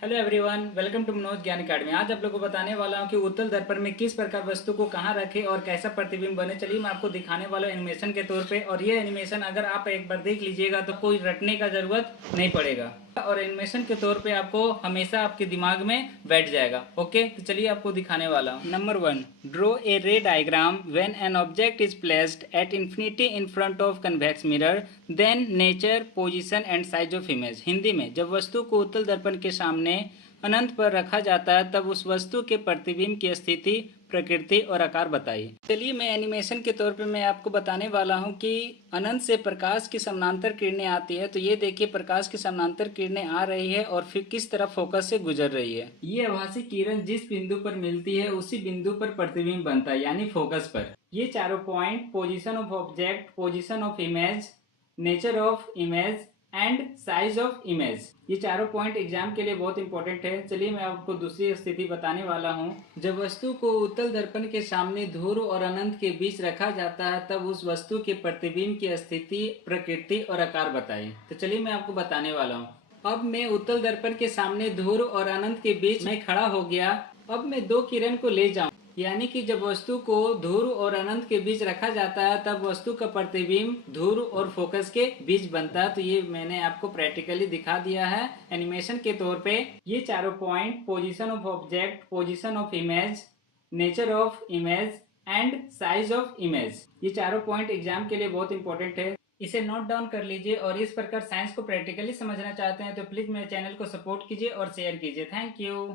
Hello everyone, welcome to Manoj Gyan academy. आज आप लोगों को बताने वाला हूं कि उत्तल दर्पण में किस प्रकार वस्तु को कहां रखें और कैसा प्रतिबिंब बने। चलिए मैं आपको दिखाने वाला हूं एनिमेशन के तौर पे, और ये एनिमेशन अगर आप एक बार देख लीजिएगा तो कोई रटने का जरूरत नहीं पड़ेगा और एनिमेशन के तौर पे आपको हमेशा आपके दिमाग में बैठ जाएगा। ओके, तो चलिए आपको दिखाने वाला हूँ। Number 1, draw a ray diagram when an object is placed at infinity in front of convex mirror, then nature, position and size of image. Hindi में, जब वस्तु को उत्तल दर्पण के सामने अनंत पर रखा जाता है तब उस वस्तु के प्रतिबिंब की स्थिति, प्रकृति और आकार बताइए। चलिए मैं एनिमेशन के तौर पे मैं आपको बताने वाला हूँ कि अनंत से प्रकाश की समानांतर किरणें आती है। तो ये देखिए, प्रकाश की समानांतर किरणें आ रही है और फिर किस तरह फोकस से गुजर रही है। ये आभासी किरण जिस बिंदु पर मिलती है उसी बिंदु पर प्रतिबिंब बनता है, यानी फोकस पर। ये चारों point, position of object, position of image, nature of image and size of image, ये चारों पॉइंट एग्जाम के लिए बहुत इंपॉर्टेंट है। चलिए मैं आपको दूसरी स्थिति बताने वाला हूँ। जब वस्तु को उत्तल दर्पण के सामने ध्रुव और अनंत के बीच रखा जाता है तब उस वस्तु के प्रतिबिंब की स्थिति, प्रकृति और आकार बताइए। तो चलिए मैं आपको बताने वाला हूँ। अब मैं उत्तल दर्पण के सामने ध्रुव और अनंत के बीच में खड़ा हो गया। अब मैं दो किरण को ले जाऊं, यानी कि जब वस्तु को ध्रुव और अनंत के बीच रखा जाता है तब वस्तु का प्रतिबिंब ध्रुव और फोकस के बीच बनता है। तो ये मैंने आपको प्रैक्टिकली दिखा दिया है एनिमेशन के तौर पे। ये चारों point, position of object, position of image, nature of image and size of image, ये चारों पॉइंट एग्जाम के लिए बहुत इंपॉर्टेंट है। इसे नोट डाउन कर लीजिए, और इस प्रकार साइंस को प्रैक्टिकली समझना चाहते हैं तो प्लीज मेरे चैनल को सपोर्ट कीजिए और शेयर कीजिए। Thank you.